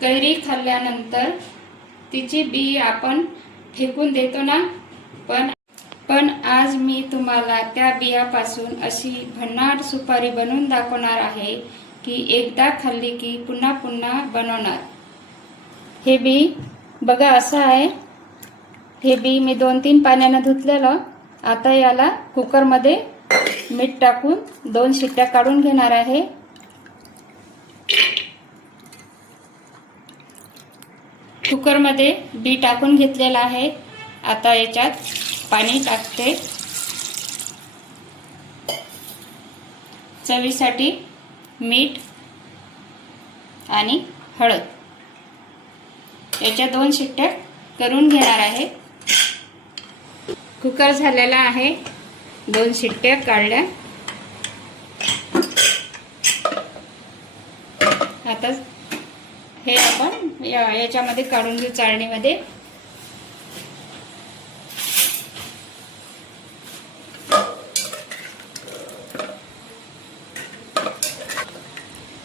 कैरी खाल्ल्यानंतर तिची बी आपण फेकून देतो ना, पण आज मी तुम्हाला त्या बियापासून अशी भन्नाट सुपारी बनवून दाखवणार आहे की एकदा खाल्ली की पुन्हा पुन्हा बनवणार। हे बी बघा असं आहे। हे बी मी 2-3 पाण्याने धुतलेलं। आता याला कुकरमध्ये मीठ टाकून 2 शिट्ट्या काढून घेणार आहे। कुकरमध्ये बी टाकून घेतलेला आहे। आता याच्यात पाणी टाकते, चवीसाठी मीठ आणि हळद। याच्या 2 शिट्ट्या करून घेणार आहे। कुकर झालेला आहे, 2 शिट्ट्या काढल्या। आता हे आपण याच्यामध्ये काढून घेऊ, चाळणीमध्ये।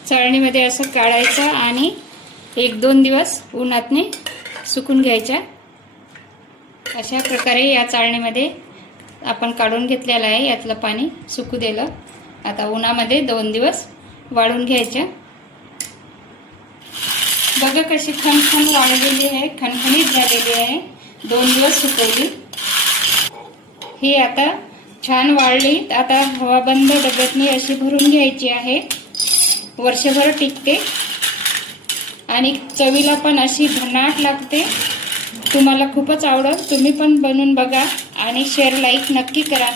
चाळणीमध्ये असं काढायचं आणि 1-2 दिवस उन्हातने सुकून घ्यायच्या। अशा प्रकारे या चाळणीमध्ये आपण काढून घेतलेलं आहे, यातलं पाणी सुकू दिलं। आता उन्हामध्ये 2 दिवस वाळून घ्यायच्या। बघा कशी खणखण वाळलेली आहे, खणखणीत झालेली आहे। 2 दिवस सुकवली। ही आता छान वाळली। आता हवा बंद डब्यातनी अशी भरून घ्यायची आहे। वर्षभर टिकते आणि चवीला पण अशी भन्नाट लागते। तुम्हाला खूपच आवडेल, तुम्ही पण बनवून बघा आणि शेअर लाईक नक्की करा।